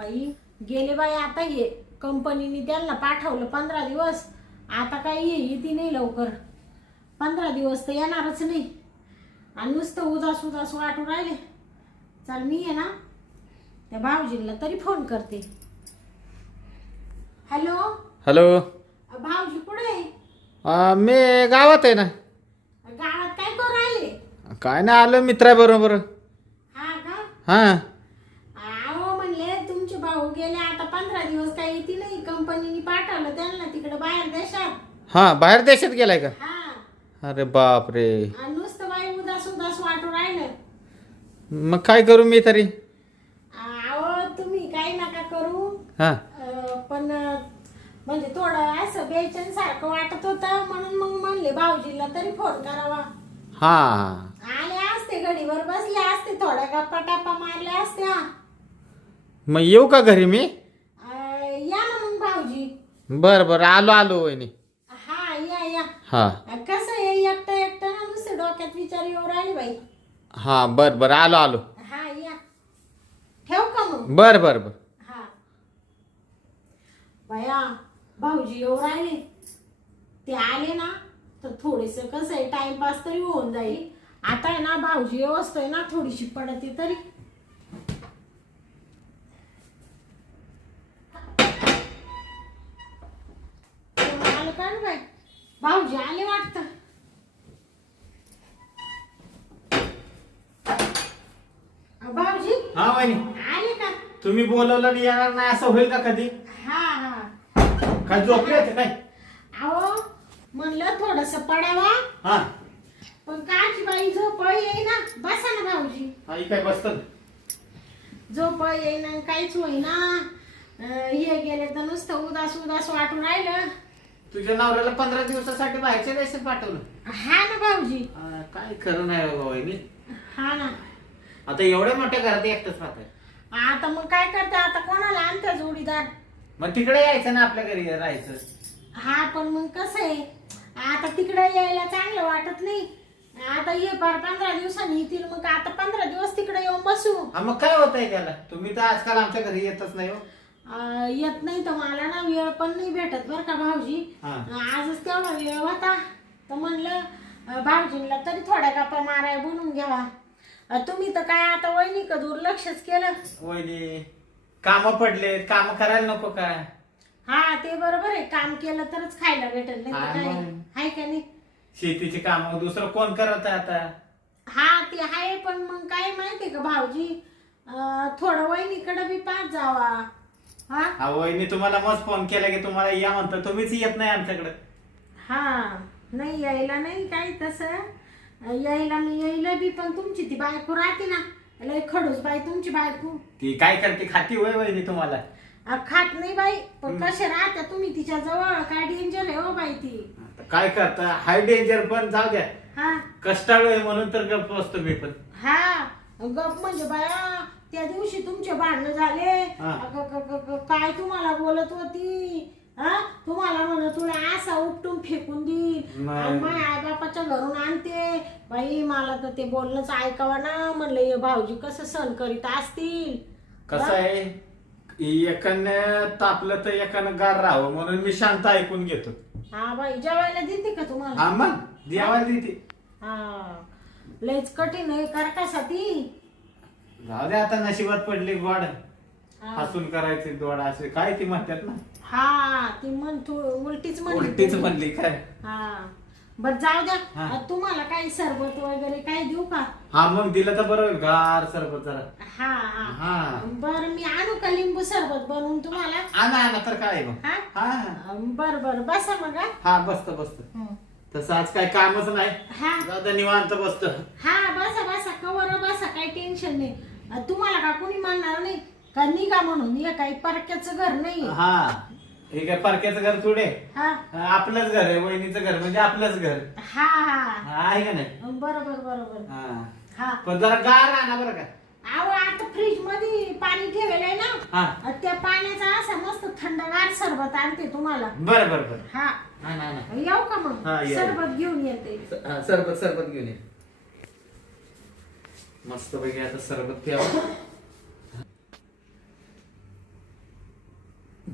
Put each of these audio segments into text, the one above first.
बाई गेले बाई, आता हे कंपनीने त्यांना पाठवलं 15 दिवस. आता काही येते नाही लवकर, 15 दिवस तर येणारच नाही. आणि नुसतं उदास उदास वाटू राहिले. चल मी आहे ना त्या भाऊजींना तरी फोन करते. Hello hello. भाऊजी कुठे आहे? मी गावात आहे ना. गावात काय करू राहिले? काय नाही, आलो मित्राबरोबर. हा का? हा. अहो म्हणले तुमचे भाऊ गेले आता 15 दिवस, काही येते नाही. कंपनीने पाठवलं त्यांना तिकडे बाहेर देशात. हा, बाहेर देशात गेलाय का? हा. अरे बाप रे. आणि नुसतं बाई उदास उदास वाटू राहिलं. मग काय करू मी तरी? अहो तुम्ही काही नका करू. हा. पण म्हणजे थोडं असं बेचैन सारखं वाटत होतं, म्हणून मग म्हणले भाऊजीला तरी फोन करावा. हा. आले असते, घडीवर बसले असते, थोड्या गप्पा टप्पा मारल्या असत्या. मग येऊ का घरी मी? या ना मग भाऊजी. बर बर, आलो आलो वहिनी. हा या या. हा. कसं आहे एकटं एकटं ना नुसतं डोक्यात विचार येऊ राहिले बाई. हा बर बर, आलो आलो. हा या. ठेव का मग? बर बर बर. हा. बाया भाऊजी येऊ राहिले, ते आले ना तर थोडेस कसं आहे टाइमपास तरी होऊन जाईल. आता आहे ना भाऊजी व्यवस्था आहे ना थोडीशी पडते तरी. आलं का ना बाई? भाऊजी आले वाटतं. भाऊजी हा वहिनी, आले का? तुम्ही बोलवलं नाही येणार नाही असं होईल का कधी? हा हा. काय झोपले होते काय? अहो म्हणलं थोडस पडावा, हा. पण काची बाई झोप येईना. बसा ना भाऊजी. आई काय बसत? झोप येईना, काहीच होईना. हे गेले तर नुसतं उदास उदास वाटून राहिलं. तुझ्या नवऱ्याला 15 दिवसासाठी बाहेरच्या देशात पाठवलं? हा ना भाऊजी. काय खरं नाही बाबा वहिनी. हा ना. आता एवढ्या मोठ्या घरात एकटंच राहतंय. आता मग काय करते, आता कोणाला आणते जोडीदार? मग तिकडे यायचं ना, आपल्या घरी राहायचं. हा पण मग कसं आहे, आता तिकडे यायला चांगलं वाटत नाही. आता ये 15 दिवसांनी येतील, मग आता 15 दिवस तिकडे येऊन बसू. हा मग काय होतंय त्याला? तुम्ही तर आजकाल आमच्या घरी येतच नाही हो. येत नाही तर मला ना वेळ पण नाही भेटत बरं का भाऊजी. आजच तेवढा वेळ होता तर म्हणलं भाऊजींना तरी थोड्या गप्पा माराय बोलून घ्यावा. तुम्ही तर काय आता वहिनी का दुर्लक्षच केलं. वहिनी काम पडले, काम करायला नको काय? हा ते बरोबर आहे, काम केलं तरच खायला भेटेल, नाही तर काय आहे का नाही. शेतीची काम दुसरं कोण करत आहे आता? हा ते आहे, पण मग काय माहितीये का भाऊजी, थोडं वहिनीकडे बी पाच जावा. हा वहिनी, तुम्हाला मस्त फोन केला की तुम्हाला या म्हणतो, तुम्हीच येत नाही आमच्याकडे. हा नाही यायला नाही काही तसं, यायला मी यायला बी, पण तुमची ती बायको राहते ना, लय खडूस बाई तुमची बायको. ती काय करते? खाती होय वहिनी तुम्हाला? खात नाही बाई, पण कसे राहता तुम्ही तिच्या जवळ, काय डेंजर आहे हो बाई ती. काय करता? हाय डेंजर, पण जाऊ द्या. हा कष्टाळू आहे म्हणून तर गप्प असतो मी पण. हा गप म्हणजे बाया, त्या दिवशी तुमचे भांडणं झाले, काय तुम्हाला बोलत होती. तुम्हाला म्हण तुला असा उपटून फेकून देईल, माझ्या आई बापाच्या घरून आणते. बाई मला तर ते बोलणंच ऐकावं ना. म्हणलं हे भाऊजी कसं सहन करीत असतील. कसं आहे, एकानं तापलं तर एकानं गार राहावं म्हणून मी शांत ऐकून घेतो. हा बाई जेवायला देते का तुम्हाला? हा मग जेवायला देते. हा लयच कठीण आहे करण्यासाठी. जाऊ दे आता, नशिबात पडली गोड, हसून करायचे दोड असे काय ती म्हणतात ना. हा ती उलटीच म्हणली काय. हा बर जाऊ द्या. तुम्हाला काही सरबत वगैरे काय देऊ का? हा मग दिलं तर बरोबर, गार सरबत जरा. हा हा बर मी आणू का लिंबू सरबत बनवून तुम्हाला? आणा तर काय मग. हा बर बर बसा मग. हा बसत तसं आज काय कामच नाही. हा जाऊ निवांत बसतो. हा बसा बसा, कवर बसा, काही टेन्शन नाही. तुम्हाला का कोणी म्हणणार नाही का निघा म्हणून, हे काही परक्याचं घर नाही. हा हे काय परक्याचं घर थोडे, हा आपलंच घर आहे. वहिनीचं घर म्हणजे आपलंच घर. हा हा आहे का नाही? बरोबर. हा पण जरा गार आहे ना बरं का. अहो आता फ्रीज मध्ये पाणी ठेवलेलं आहे हा. ना, त्या पाण्याचा असा मस्त थंडगार सरबत आणते तुम्हाला. बरं. हा येऊ का मग? सरबत घेऊन येते. सरबत घेऊन ये. मस्त पैकी आता सरबत प्यावं.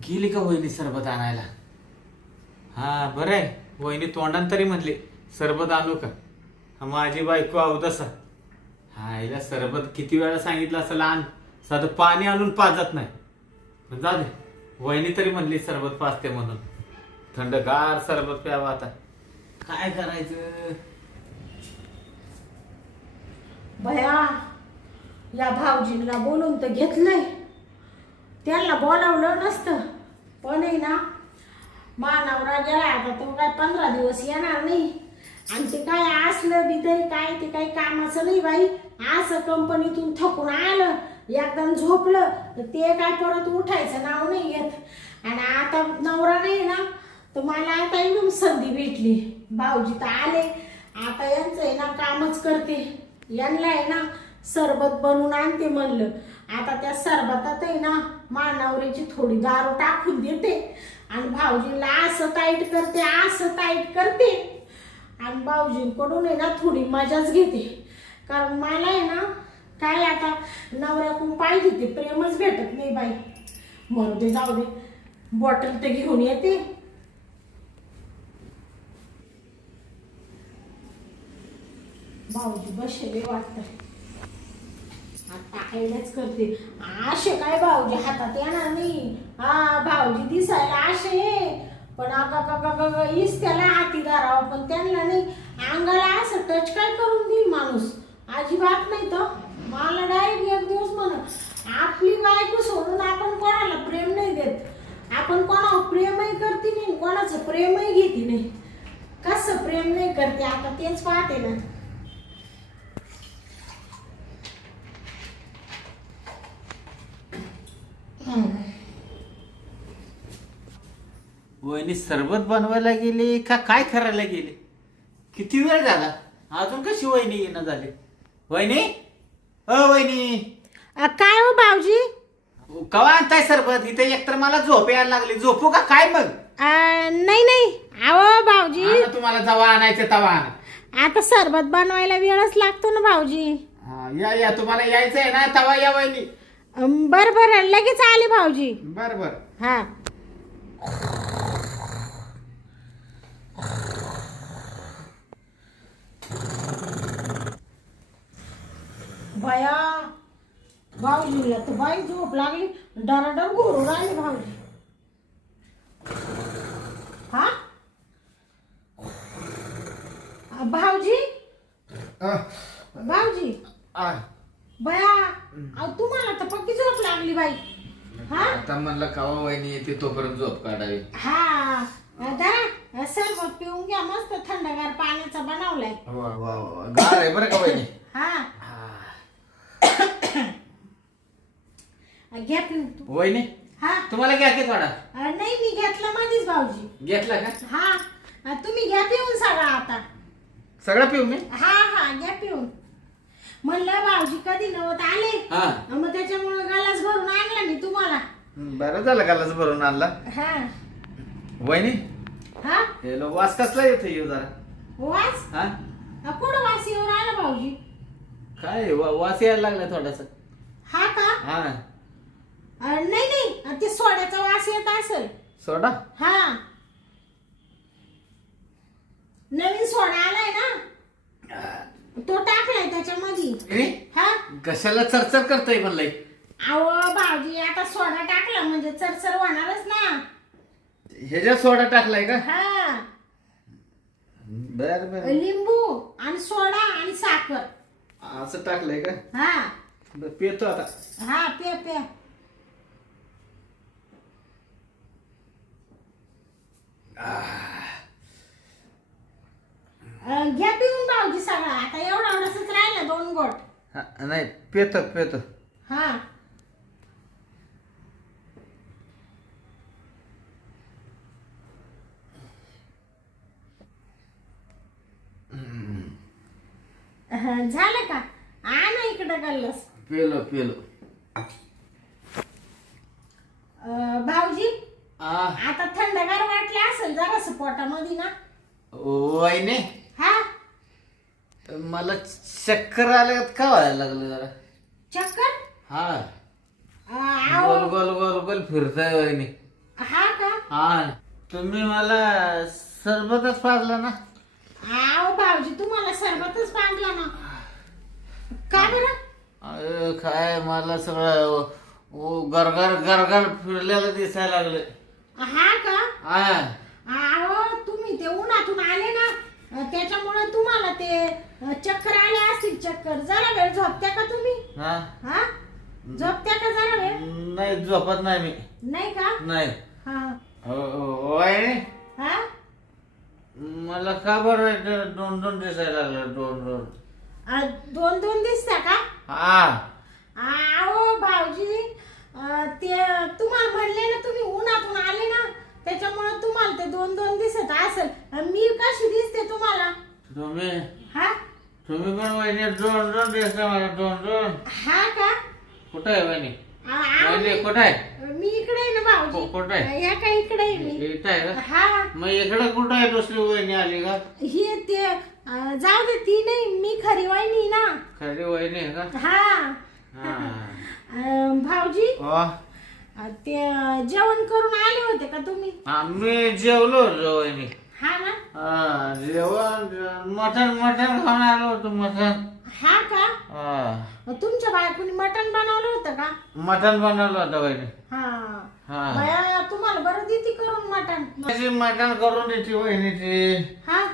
गेली का वहिनी सरबत आणायला? हा बरं आहे, वहिनी तोंडान तरी म्हणली सरबत आणू का? माझी बायको अवदसा. हा हिला सरबत किती वेळा सांगितलं असं आण, साधं पाणी आणून पाजत नाही. पण जाऊ दे, वहिनी तरी म्हणली सरबत पाजते म्हणून. थंडगार सरबत प्यावा आता. काय करायचं? भया या भाऊजींना बोलून तर घेतलंय, त्यांना बोलावलं नसतं. पण आहे ना, मानवरा गेला आता, तो काय 15 दिवस येणार नाही. आणि ते काय असलं बी तरी काय ते काही कामाचं नाही बाई. असं कंपनीतून थकून आलं, एकदम झोपलं तर ते काय परत उठायचं नाव नाही येत. आणि आता नवरा नाही ना, तर मला आता एकदम संधी भेटली. भाऊजी तर आले, आता यांचं आहे ना कामच करते. यांना आहे ना सरबत बनवून आणते म्हणलं. आता त्या सरबतात आहे ना मानवऱ्याची थोडी दारू टाकून देते आणि भाऊजीला असं टाईट करते, असं टाईट करते. आणि भाऊजींकडून आहे ना थोडी मजाच घेते. कारण मला आहे ना काय आता नवऱ्याकडून पाहिजे ते प्रेमच भेटत नाही बाई. म्हणून ते जाऊ दे, बॉटल तर घेऊन येते. भाऊजी बसले वाटत, आता आयडियाच करते. असे काय भाऊजी हातात येणार नाही. हा भाऊजी दिसायला असे, पण आता इस त्याला हाती धरावं, पण त्यांना नाही. अंगाला असं टच काय करून देईल माणूस? अजिबात नाही. तर मला डायरेक्ट एक दिवस म्हणा, आपली बायको सोडून आपण कोणाला प्रेम नाही देत. आपण कोणावर प्रेमही करते नाही, कोणाचं प्रेमही घेते नाही. कसं प्रेम नाही करते आता तेच पाहते ना. वहिनी सरबत बनवायला गेली का काय करायला गेली? किती वेळ झाला अजून कशी वहिनी येणं झाली? वहिनी, वहिनी. काय हो भाऊजी? कवा आणताय सरबत? इथे एकतर मला झोप यायला लागली. झोपू का काय मग? नाही नाही, अहो भाऊजी, आता तुम्हाला जवा आणायचं तवा आणा. आता सरबत बनवायला वेळच लागतो ना भाऊजी. या या, तुम्हाला यायचं आहे ना तवा या वहिनी. बर बर, लगेच आले भाऊजी. बर बर. हा. बया भाऊजीला तर बाई झोप लागली, डराडर घोरून आली भाऊजी. हा भाऊजी, भाऊजी, बया अहो तुम्हाला तर पक्की झोप लागली बाई. हा आता म्हणलं कवा वहिनी येते तोपर्यंत झोप काढावी. हा दादा, सरबत पिऊन घ्या, मस्त थंडगार पाण्याचा बनवलाय. वा वा वा, गार आहे बरं का वहिनी. हा घ्या पिऊन. वहिनी, हा तुम्हाला घ्या की थोडा? नाही मी घेतला मधीच भाऊजी. घेतला का? हा तुम्ही घ्या पिऊन सगळं आता. सगळं पिऊ मी? हा हा घ्या पिऊन. म्हणलं भाऊजी कधी नव्हत आले, हा मग त्याच्यामुळे गलास भरून आणला मी तुम्हाला. बरं झालं गलास भरून आणला. हा वहिनी, हा हेलो वास कसला येतो येऊ जरा? वास? हा कुठं वास येऊन आला भाऊजी? काय वास यायला लागला थोडासा. हा का? हा नाही नाही, ते सोड्याचा वास येत असेल. सोडा? हा नवीन सोडा आलाय ना, तो टाकलाय त्याच्यामध्ये. हा कशाला चरचर करतोय म्हणलंय? अहो भाऊजी, आता सोडा टाकला म्हणजे चरचर होणारच ना. ह्याच्यात सोडा टाकलाय का? हा बर बर. लिंबू आणि सोडा आणि साखर असं टाकलंय का? हा बरं, पितो आता. हा पे पे. घ्या पिऊन भाऊजी सगळा. आता एवढा एवढाच राहिला 2 गोट. हा, नाही पितो पितो. हा झालं का? आणा इकडं गल्लस. पेलो पेलो. भाऊजी आता थंडगार वाटले असेल जरासं पोटामध्ये ना. वहिनी, हा मला चक्कर आल्या का व्हायला लागलं जरा? चक्कर? हा अहो, गोल गोल गोल गोल फिरताय वहिनी. हा का? हा तुम्ही मला सरबतच पाजला ना. आव भाऊजी तुम्हाला सरबतच पाजला ना. का बरं? अरे काय मला सगळं गरगर गरगर फिरलेलं दिसायला लागले. हा का? हा अहो तुम्ही ते उन्हातून आले ना त्याच्यामुळे तुम्हाला ते चक्कर आले असतील. चक्कर जरा वेळ झोपत्या का तुम्ही? हा हा झोपत्या का जरा वेळ? नाही झोपत नाही मी. नाही का? नाही. हा वहिनी हा मला का बरं दोन दोन दिसायला लागलं दोन दोन. दोन दोन दिसत्या का? हा अहो भाऊजी ते तुम्हाला म्हणले ना तुम्ही उन्हातून आले ना त्याच्यामुळे तुम्हाला ते दोन दोन दिसत असेल. मी कशी दिसते तुम्हाला? तुम्ही हा तुम्ही पण वहिनी दोन दोन दिसता मला दोन दोन. हा का? कुठं आहे वहिनी? आ- वहिनी कुठं आहे? मी इकडे आहे ना भाऊजी. कुठं आहे? या का इकडे आहे मी. इथं आहे का? हा मग इकडं कुठं आहे दुसरी वहिनी आली का? हे ते जाऊ दे ती नाही मी खरी वहिनी ना. खरी वहिनी आहे का? हा हा. भाऊजी हो. ते जेवण करून आले होते का तुम्ही? आम्ही जेवलो होतो वहिनी. हा ना. हा जेवण मटण मटण खाऊन आलो होतो मटण. हा का? हा तुमच्या बायकोनी मटण बनवलं होतं का? मटण बनवलं होतं वहिनी. हा हा. बाया तुम्हाला बरं देते करून मटण. कशी मटण करून देते वहिनी ती. हा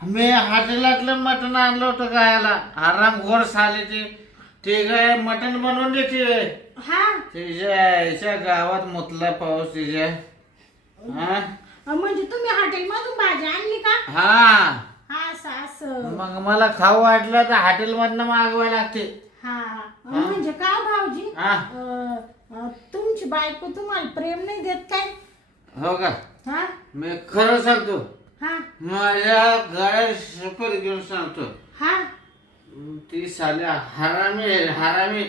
मी हॉटेलातलं मटण आणलं होतं खायला. आरामखोर साले ते काय मटण बनवून देते. हा तिच्या गावात मुतला पाऊस तिच्या. हा म्हणजे तुम्ही हॉटेल मधून भाजी आणली का? हा हा असं. मग मला खाऊ वाटलं तर हॉटेल मधनं मागवायला लागते. हा म्हणजे का भाऊजी हा तुमची बायको तुम्हाला प्रेम नाही देत काय? हो का? हा मी खरं सांगतो. हा माझ्या गळ्यात शपथ घेऊन सांगतो. हा ती साल्या हरामी आहे, हरामी.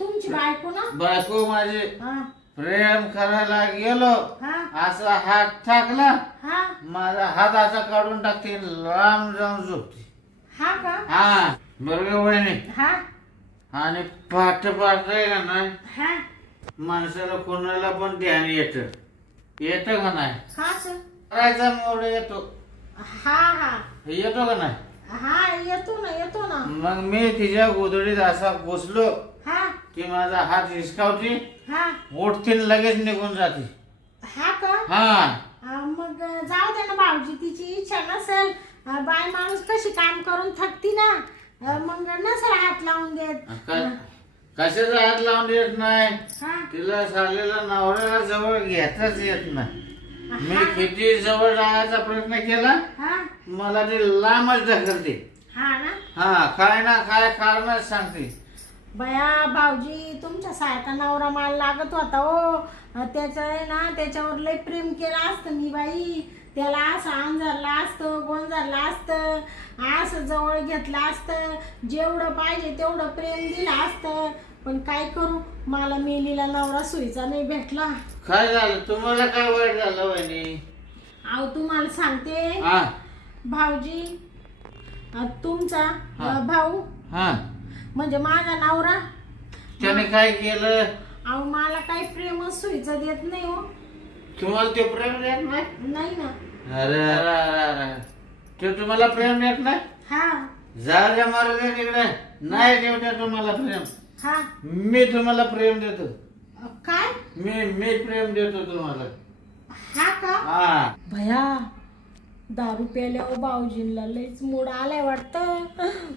तुमची बायको ना. बायको माझी हा प्रेम करायला गेलो हा असा हात टाकला हा माझा हात असा काढून टाकते लांब जाऊन झोपते. हा का? हा बरोबर वहिनी. हा आणि पाठ पाठ आहे का नाही हा माणसाला कोणाला पण ध्यान येत का नाही? हा सर. करायचा मोड येतो. हा हा येतो का नाही? हा येतो ना. मग मी तिच्या गोधडीत असा घुसलो हा की माझा हात हिसकावती हा उठती लगेच निघून जाते. हा का? हा मग जाऊ दे ना भाऊजी तिची इच्छा नसेल. बाय माणूस कशी काम करून थकती ना मग नसेल हात लावून देत. कशाचा हात लावून देत नाही. हा तिला सालेला नवऱ्याला जवळ घेताच येत नाही. मी किती जवळ जायचा प्रयत्न केला हा मला ते लांबच ढकलते. हा ना. हा काय ना काय कारणच सांगते. बया भाऊजी तुमच्या सारखा नवरा मला लागत होता हो. त्याचं आहे ना त्याच्यावर लय प्रेम केलं असतं मी बाई. त्याला असं अंजारलं असतं गोंजारलं असतं असं जवळ घेतलं असतं जेवढं पाहिजे तेवढं प्रेम दिलं असतं. पण काय करू मला मेलीला नवरा सुईचा नाही भेटला. काय झालं तुम्हाला? काय वाईट झालं वहिनी? अहो तुम्हाला सांगते हा भाऊजी तुमचा भाऊ हा म्हणजे माझा नवरा त्याने काय केलं? अहो मला काही प्रेमच सुईचं देत नाही हो. तुम्हाला ते प्रेम देत नाही? नाही ना. अरे अरे अरे अरे. ते तुम्हाला प्रेम देत नाही? हा जा द्या मारू द्या तिकडे. नाही देऊ तुम्हाला प्रेम. हा मी तुम्हाला प्रेम देतो. काय? मी प्रेम देतो तुम्हाला. हा का? हा भया दारू प्यायल्यावर भाऊजींना लयच मूड आलाय वाटतं.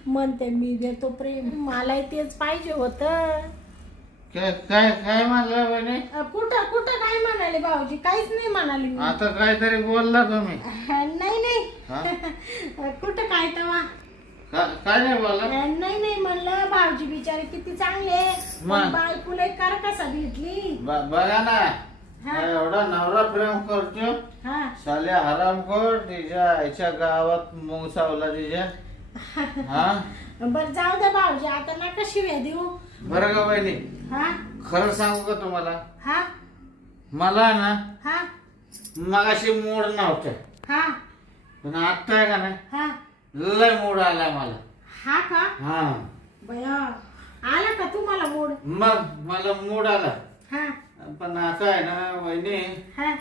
म्हणते मी देतो प्रेम. मलाही तेच पाहिजे होतं. काय काय काय म्हणलं बहिणी? कुठं कुठं काय म्हणाले भाऊजी? काहीच नाही म्हणाले मी. आता काहीतरी बोलला तुम्ही. नाही हा? कुठं काय तेव्हा काय नाही बोलला? नाही म्हणलं भाऊजी बिचारे किती चांगले. मग? बायकोला कर कसा भेटली. बघा ना हा. एवढा नवरा प्रेम करतो हा साल्या हरामखोर तिच्या आईच्या गावात मुंग सावला तिच्या. हा बरं जाऊ दे भाऊजी आता नका शिव्या देऊ. बरं का बहिणी हा खरं सांगू का तुम्हाला? हा मला ना हा मगाशी मूड नव्हतं हा पण आता आहे का नाही हा लय मूड आला मला. हा का? हा बया आला का तुम्हाला मूड? मग मला मूड आला. हा पण आता आहे ना वहिनी हा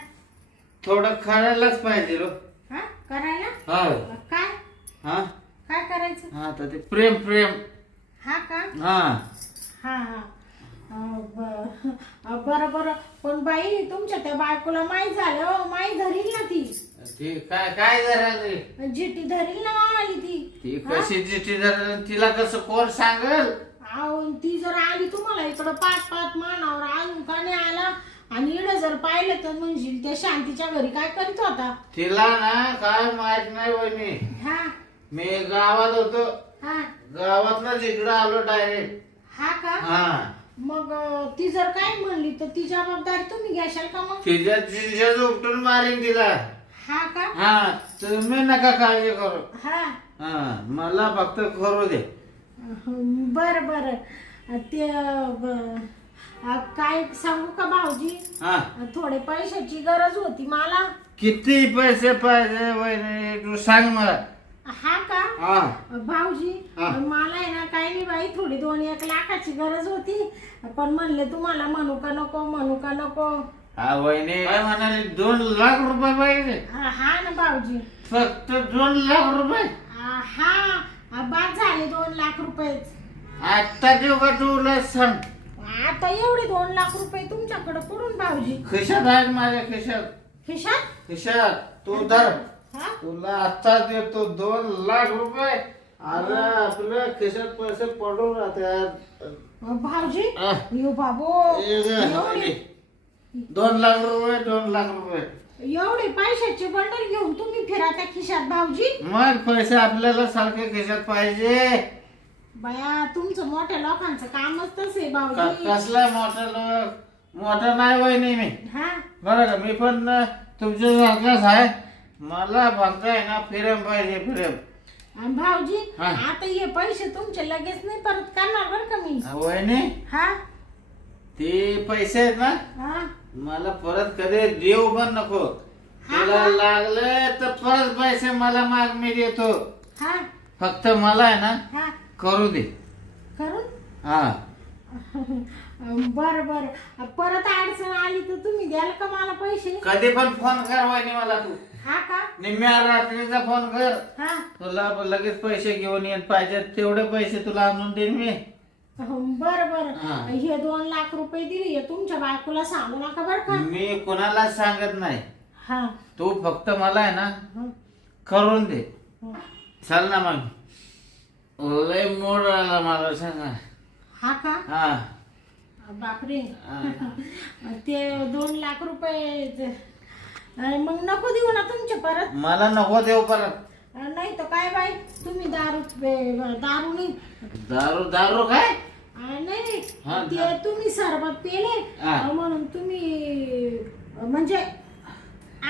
थोडं करायलाच पाहिजे रो. हा करायला हा काय हा काय करायचं हा तर ते प्रेम प्रेम. हा का हा हा हा बरं बरं पण बाई तुमच्या त्या बायकोला माहीत झालं हो, माहीत धरील ना ती ते काय काय झालं जिटी धरील ना मावाली ती ती कशी चिठी धरली तिला कसं कोण सांगल. अहो ती जर आली तुम्हाला इकडं पाच पाच मानावर आणून का नाही आला आणि इकडं जर पाहिलं तर म्हणशील त्या शांतीच्या घरी काय करीत होता. तिला ना काय माहित नाही वहिनी. हा मी गावात होतो हा गावातनच इकडं आलो डायरेक्ट. हा का हा मग ती जर काय म्हणली तर ती जबाबदारी तुम्ही घ्याशाल का मग तिच्या जिंजाच उपटून मारीन तिला. हा का हा तुम्ही नका काळजी करू. हा हा मला फक्त करू दे. बर बर ते काय सांगू का भाऊजी हा थोडे पैशाची गरज होती मला. किती पैसे पाहिजे वहिनी तू सांग मला. हा का हा भाऊजी हा. मला आहे ना काही नाही बाई थोडी 2-1 लाखाची गरज होती पण म्हणले तुम्हाला म्हणू का नको म्हणू का नको. हा वहिनी काय म्हणाले 2 लाख रुपये पाहिजे. हा ना भाऊजी फक्त 2 लाख रुपये. हा बाद झाले 2 लाख रुपये. आता देऊ का तुला सांग. आता एवढे 2 लाख रुपये तुमच्याकडे कुठून भाऊजी. खिशात आहेत माझ्या खिशात. खिशात खिशात तू धर. हा तुला आता देतो 2 लाख रुपये. अरे आपल्या खिशात पैसे पडून राहतात. भाऊजी आ. यो बाबो एवढे 2 लाख रुपये 2 लाख रुपये. एवढे पैशाचे बंडल घेऊन तुम्ही फिरा त्या खिशात भाऊजी. मग पैसे आपल्याला सारखे खिशात पाहिजे. बया तुमचं मोठ्या लोकांचं कामच तसं आहे भाऊजी. कसला मोठा लोक मोठा नाही वहिनी मी. हा बरं का मी पण तुमच्या सारखाच आहे. मला फक्त आहे ना फिरेम पाहिजे फिरेम. आणि भाऊजी हा. आता हे पैसे तुमचे लगेच नाही परत करणार बरं का मी. वहिनी हा ते पैसे आहेत ना हा मला परत कधी देऊ पण नको. तुला लागले तर परत पैसे मला माग मी देतो. हा फक्त मला आहे ना हा करू दे. करून हा बर बर परत अडचण आली तर तुम्ही द्याल का मला पैसे. कधी पण फोन कर वहिनी मला तू. हा का निम्म्या रात्रीचा फोन कर. हा तुला लगेच पैसे घेऊन येत पाहिजे तेवढे पैसे तुला आणून देईन मी. बर बर हा. हे 2 लाख रुपये दिले हे तुमच्या बायकोला सांगू नका बर का. मी कुणाला सांगत नाही. हा तू फक्त मला आहे ना हा, करून दे. हा. चल ना मग. लय मोड आला मला सांगा. हा का हा बापरे हा. ते 2 लाख रुपये मग नको देऊ ना तुमचे परत. मला नको देऊ परत. नाही तर काय बाई तुम्ही दारू दारू नाही दारू दारू काय नाही हा, ते तुम्ही सरबत पेले हा. म्हणून तुम्ही म्हणजे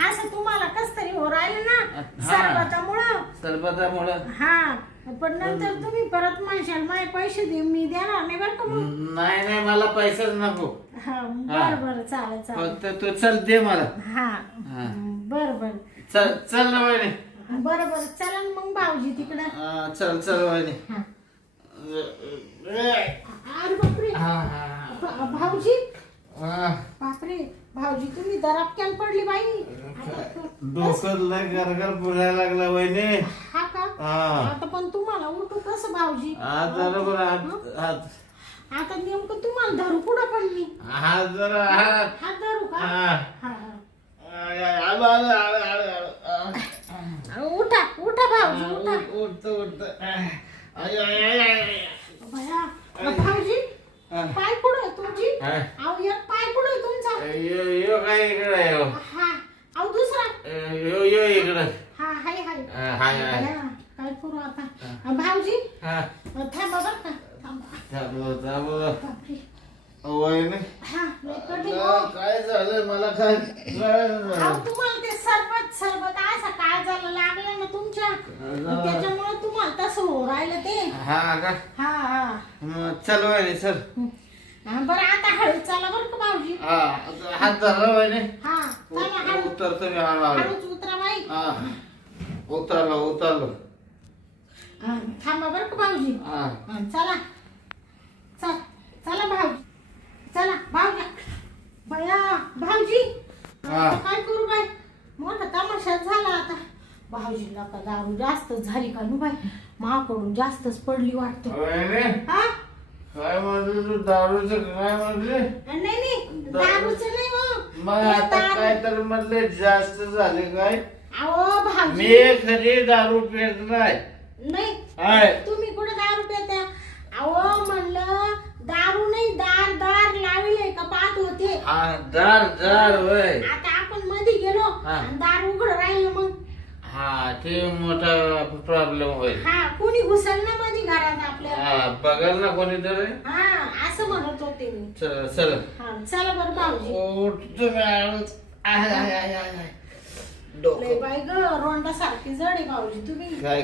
असं तुम्हाला कस तरी हो राहिलं ना हा. सरबतामुळं. सरबतामुळं हा पण नंतर तुम्ही परत म्हणशाल माझे पैसे दे मी देणार नाही बरं का मग. नाही नाही मला पैसेच नको. हा बर बर चालेल चालेल. फक्त तू चल दे मला. हा हा. बर बर चल चल ना वहिनी. बर बर चला ना मग भाऊजी तिकडं. चल चल वहिनी. हा. अरे बापरे भाऊजी बापरे भाऊजी तुम्ही दरापक्यान पडली बाई. डोकं लय गरगर बुलायला लागला वहिनी. हा का हा. आता पण तुम्हाला उठू कसं भाऊजी. हात बरोबर हात आता नेमकं तुम्हाला धरू कुठं पण मी. हात जरा हात. हात धरू का हा. हा, हा. आलो आलो आलो आलो आलो. उठा उठा भाऊजी उठा. उठतो उठतो. बया भाऊजी हा. पाय कुठं आहे तुमची. हा. अहो एक पाय कुठं आहे तुमचा. यो काय इकडे यो. हा अहो दुसरा. यो यो इकडे. हा हाय हाय. हाय हाय. बया, काय करू आता भाऊजी हा. थांबा बरं का थांबा. थांबलो थांबलो. बापरे वहिनी हा लय कठीण हो. काय झालं मला काय अहो तुम्हाला ते सरबत सरबत असं काय झालं लागलं ना तुमच्या त्याच्यामुळे तुम्हाला तसं हो राहिलं ते. हा का हा हा मग चल वहिनी चल. बरं आता हळू चला बरं का भाऊजी. हा हात धरला वहिनी. हा चला हळू उतरतो मी हळूहळू. हळूच उतरा बाई. हा उतरलो उतरलो. थांबा बरं का भाऊजी. हा चला चल चला भाऊजी चला भाऊजी बया भाऊजी हा. आता काय करू बाई मोठा तमाशा झाला आता भाऊजीला का दारू जास्त झाली का नु बाई माकडून जास्तच पडली वाटतं वहिनी हा काय म्हणते तू दारूचं काय म्हणते नाही नाही दारूच नाही हो. मग ते आता दारू- काय तर म्हणले जास्त झाले काय अहो भाऊजी मी कधी दारू पित नाही नाही आहे. तुम्ही कुठे दारू पिता अहो म्हणलं दारू नाही दार दार लावले का पाहत होते हा, दार दार होय आता आपण मध्ये गेलो हा. आणि दार उघड राहिलं मग हा ते मोठा प्रॉब्लेम होईल हा कोणी घुसल ना मध्ये घरात आपल्या हा बघाल ना कोणीतरी हा असं म्हणत होते मी चल चल हा चला बरं भाऊजी उठतो मी आळस. I, I, I, I, I. लय डोकं बाई ग रोंडा सारखी जड आहे भाऊजी तुम्ही काय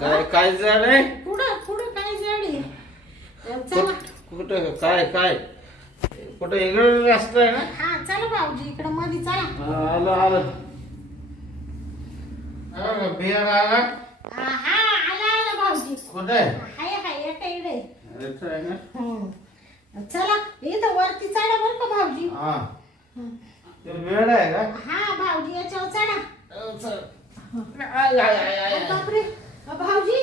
काय काय झालंय पुढं पुढं काय जड आहे चला कुठं काय काय कुठं इकडे रस्ता आहे ना हा चला भाऊजी इकडे मध्ये चला आलं आलं बियर आला हा हा आला आला भाऊजी कुठे आहे? हाय हाय एका इकडे इथं आहे ना हम्म. चला इथं वरती चढा बरं का भाऊजी हा हं. ते बेड आहे का हा भाऊजी याच्यावर चढा I, I, I, I, I. बापरे भाऊजी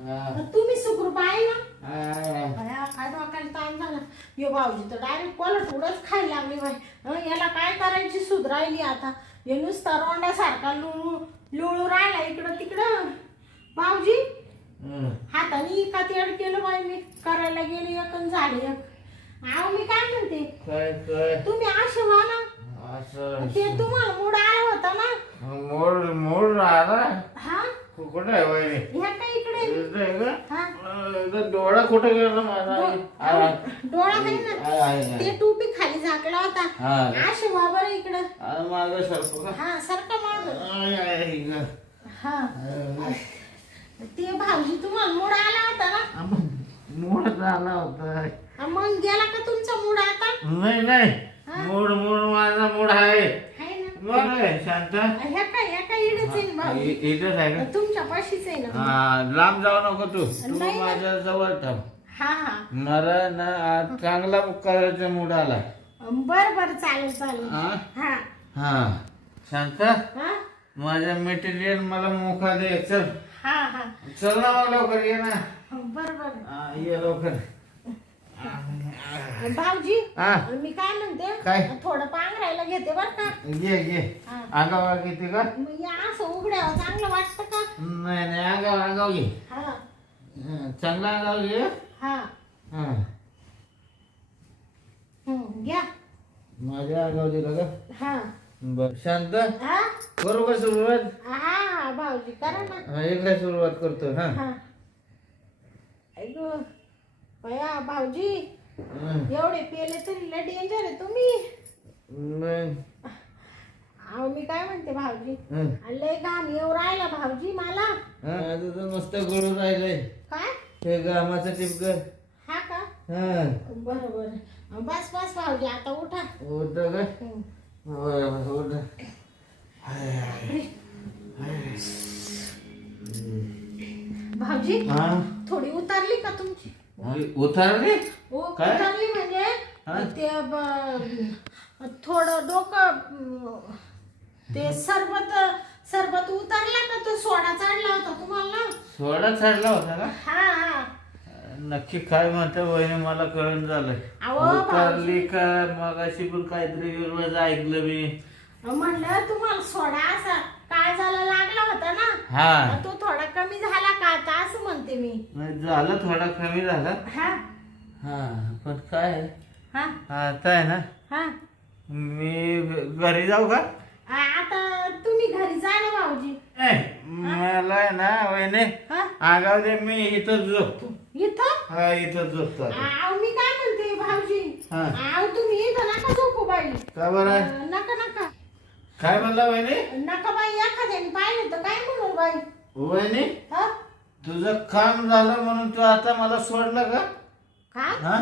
हा. तुम्ही सुखरूप आहे ना आय, आय. बया, काय डोक्याला ताण झाला यो भाऊजी तर डायरेक्ट पलट उडच खायला लागली बाई याला काय करायची सुध राहिली आता हे नुसता रोंड्यासारखा लुळू राहिला इकडं तिकडं भाऊजी हं. हाताने का तेड केलं बाई मी करायला गेले एक आणि झाले एक अहो मी काय म्हणते काय काय तुम्ही असे व्हा ना असं ते तुम्हाला मूड आला होता ना मोड मोड राहिला हा कुठे आहे वहिनी ह्या काय इकडे इथं आहे का हा इथं डोळा कुठे गेला माझा डोळा आहे ना ते टोपी खाली झाकला होता हा. असे व्हा बरं इकडं माझा सर्प का हा सारखा माग आय, आय, ग. हा ते भाऊजी तुम्हाला मूड आला होता ना मूड झाला होता मग गेला का तुमचा मूड आता नाही नाही मूड मूड माझा मूड आहे आहे ना मग आहे, शांत ह्या काय इकडेच आहे ना भाऊजी इथंच आहे का तुमच्या पाशीच आहे ना हा लांब जाऊ नको तू तू नाही ना. माझ्या जवळ थांब हा हा मला ना आज चांगला करायचा मूड आला बर बर चालेल चालेल हा हा हा शांत हा माझ्या मटेरियल मला मोका दे चल हा हा चल ना मग लवकर ये ना बर बर हा, ये लवकर भाऊजी हा मी काय म्हणते काय? थोडं पांघरायला घेते बर का घे घे हा. आगाव किती का मग या असं उघड्यावर चांगलं वाटतं का नाही नाही आगाव आगाव घे हा हा, चांगला आगाव घे हा हा घ्या माझ्या आगाव दिलं का हा बर शांत हा करू का सुरुवात हा भाऊजी करा ना हा एक सुरुवात करतो हा हा ऐगो बया भाऊजी हं. एवढे पेले तरी लय डेंजर आहे तुम्ही मग अहो मी काय म्हणते भाऊजी हं. लय घाम येऊ राहिला भाऊजी मला हा, आता तर मस्त गळून राहिलंय काय ते घामाचं टिपक हा का हा बरं बरं बस बस भाऊजी आता उठा होत का हं. होय, होत भाऊजी हा थोडी उतरली का तुमची उतरली हो काय? उतरली म्हणजे हा? ते थोडं डोकं ते सरबत सरबत उतरला का तो सोडा चढला होता तुम्हाला सोडा चढला होता का हा हा नक्की काय म्हणते वहिनी मला कळून झालं अहो, उतरली का मगाशी पण काहीतरी रोज ऐकलं मी म्हणलं तुम्हाला सोडा असा काय झाला लागला होता ना हा तो थोडा कमी झाला का आता असं म्हणते मी नाही, झालं थोडा कमी झाला हा हा पण काय आहे? हा आता आहे ना हा मी घरी जाऊ का आता तुम्ही घरी जा ना भाऊजी ए, मला आहे ना वहिनी हा आगाव दे मी इथंच झोपतो इथं हा इथंच झोपतो आता. अहो मी काय म्हणते भाऊजी हा. अहो तुम्ही इथं नका झोपू बाई का बरं नका नका काय म्हणला वहिनी नका बाई एखाद्याने पाहिलं तर काय म्हणू बाई वहिनी हा तुझं काम झालं म्हणून तू आता मला सोडलं का काय हा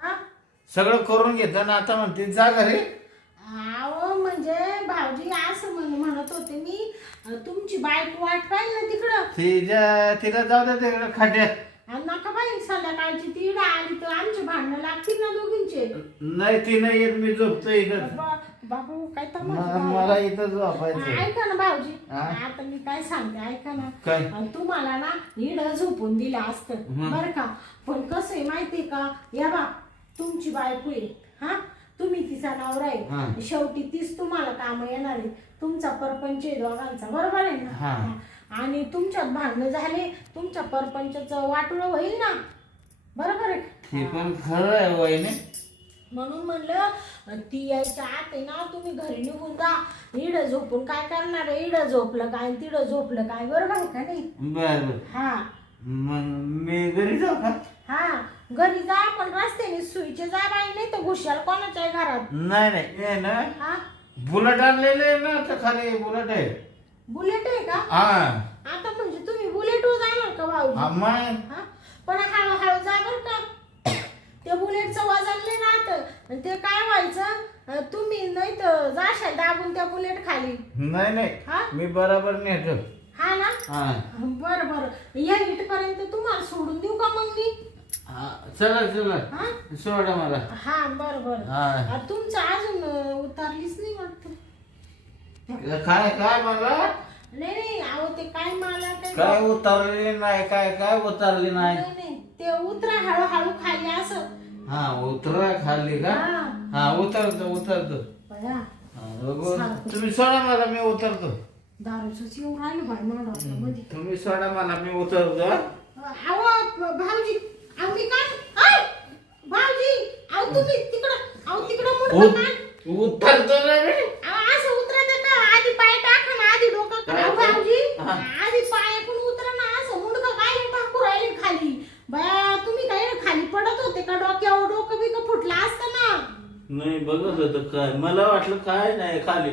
हा सगळं करून घेतलं ना आता म्हणते जा घरी अहो म्हणजे भाऊजी असं म्हणत होते मी तुमची बायको वाट पाहिजे ना तिकडं तिला जाऊ दे तिकडे खाट्यात आणि नका बाई संध्याकाळची ती इडं आली तर आमचे भांडणं लागतील ना दोघींचे. नाही ती नाही येत, मी झोपतो इकडं. बाबू काय तर मला इथं झोपायचं. ऐका ना भाऊजी, हा? आता मी काय सांगते ऐका ना. काय? आणि तुम्हाला ना इडं झोपून दिलं असतं बरं का. पण कसं आहे माहितीये का, या बा तुमची बायको आहे, हा तुम्ही तिचा नवरा आहे, शेवटी तीच तुम्हाला काम येणार आहे. तुमचा परपंच आहे दोघांचा, बरोबर आहे ना. आणि तुमच्यात भांडणं झाले, तुमच्या परपंचाचं वाटोळं होईल ना, बरोबर आहे. हे पण खरं आहे वहिनी. म्हणून म्हणलं ती यायच्या आत आहे ना तुम्ही घरी निघून जा. इडं झोपून काय करणार आहे, इडं झोपलं काय तिडं झोपलं काय, बरोबर आहे का नाही. बर हा मग मी घरी जाऊ का? हा घरी जा, पण रस्त्याने सुईचे जा बाई, नाही तर घुशाल कोणाच्या घरात. नाही नाही हे ना हा बुलेट आणलेले आहे ना, तर खाली बुलेट आहे. बुलेट आहे का? हा आता म्हणजे तुम्ही बुलेटवर जाणार का भाऊजी? मग हा पण हळूहळू जा बर का. त्या बुलेटचं वजन नाही राहत, ते काय व्हायचं तुम्ही नाही तर जाशाल दाबून त्या बुलेट खाली. नाही हा? नाही मी बरोबर नेतो. हा ना. हा बर बर या इथपर्यंत तुम्हाला सोडून देऊ का मग मी? चला चला हा सोडा मला. हा बर बर. हा. तुमचं अजून उतरलीच नाही वाटत. काय काय मला नाही नाही अहो ते काय मला काय उतरले नाही, काय काय उतरले नाही. नाही नाही ते उतरा हळूहळू खाली असं. हा उतरा खाली का? हा. हा उतरतो उतरतो. बया तुम्ही सोडा मला, मी उतरतो. दारूच येऊन राहिलं बाई मला मध्ये. तुम्ही सोडा मला, मी उतरतो. अहो भाऊजी अहो मी काय भाऊजी अहो तुम्ही तिकडं मुडकं काय उतरतो ना मी. असं उतरत का? आधी पाय टाका ना, आधी डोकं काय? अहो भाऊजी हा. आधी पायातून उतरा ना, असं मुंडकं काय टाकू राहिले खाली. बया तुम्ही काय खाली पडत होते का? डोक्यावर डोकं बिकं फुटलं असतं ना. नाही बघत होत काय, मला वाटलं काय नाही खाली.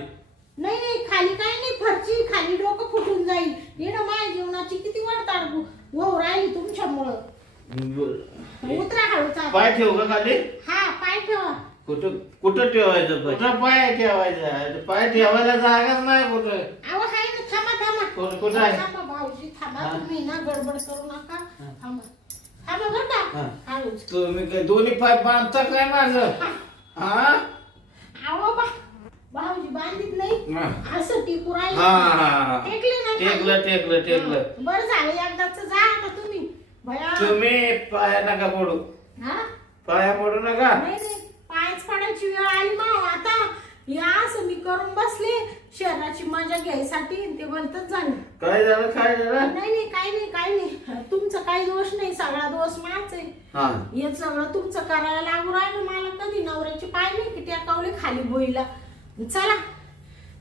नाही नाही खाली काय नाही, फरची खाली डोकं फुटून जाईल. येणं माझ्या जीवनाची किती वाटतात वाहू राहिली तुमच्यामुळं. उतरा हळू चाल. पाय ठेवू का खाली? हा पाय ठेवा. कुठं कुठं ठेवायचं पाय? कुठं पाय ठेवायचा? पाय ठेवायला जागाच नाही कुठं. अहो हाय ना, थांबा कुठं आहे? थांबा भाऊजी थांबा. हा. तुम्ही ना गडबड करू नका. थांबा बरं का. हा. हळूच. तुम्ही काय दोन्ही पाय बांधता काय माझं? हा अहो भाऊजी बांधित नाही, असं टिकू राहिले. हा टेकले ना टेकलं टेकलं टेकलं. बरं झालं एकदाच जा आता तुम्ही. भया तुम्ही पाया नका पडू, हा पाया पडू नका. नाही नाही पायच पडायची वेळ आली माव आता. या असं मी करून बसले शहराची मजा घ्यायसाठी, ते भलतच झालं. काय झालं काय झालं? नाही नाही काही नाही तुमचा काही दोष नाही, सगळा दोष माझ आहे. हा हे सगळं तुमचं करायला लागू राहिलं. मला कधी नवऱ्याचे पाय नाही की टेकावले खाली बोईला. चला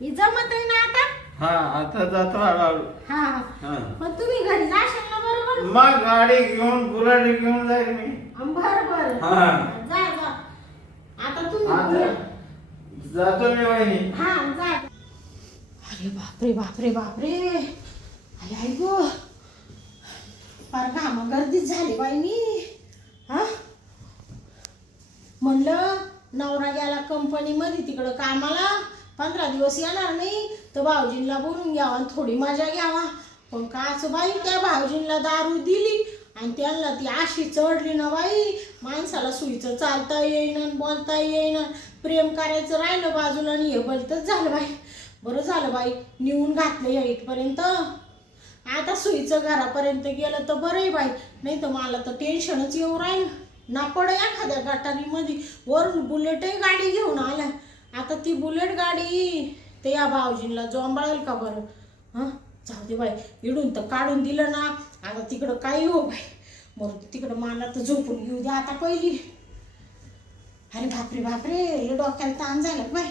ही जमत आहे ना आता. हा आता जातो हळूहळू. हा हा. पण तुम्ही घरी जाशाल ना बरोबर. मग गाडी घेऊन बुलेट घेऊन जाईल मी. बर हा. जा आता तुम्ही आता बुलेट. जातो मी वहिनी. हा जा. अरे बापरे आई गो फार घामा गर्दीच झाली बाई मी. हा म्हणलं नवरा गेला कंपनीमध्ये तिकडं कामाला, 15 दिवस येणार नाही तर भाऊजींना बोलून घ्यावा आणि थोडी मजा घ्यावा. पण का असं बाई त्या भाऊजींना दारू दिली आणि त्यांना ती अशी चढली ना बाई, माणसाला सुईचं चालता येईना बोलता येईना, प्रेम करायचं राहिलं बाजूला आणि हे भलतंच झालं बाई. बरं झालं बाई नेऊन घातलं या इथपर्यंत. आता सुईचं घरापर्यंत गेलं तर बरं आहे बाई, नाही तर मला तर टेन्शनच येऊ राहिलं ना. पड एखाद्या गटारीमध्ये वरून बुलेटही गाडी घेऊन आला. आता ती बुलेट गाडी ते या भाऊजींना जोंबाळेल का बरं? हां जाऊ दे बाई, इडून तर काढून दिलं ना. आता तिकडं काही हो बाई, मग तिकडं मला तर झोपून घेऊ दे आता पहिली. अरे बापरे डोक्याला ताण झाला बाई.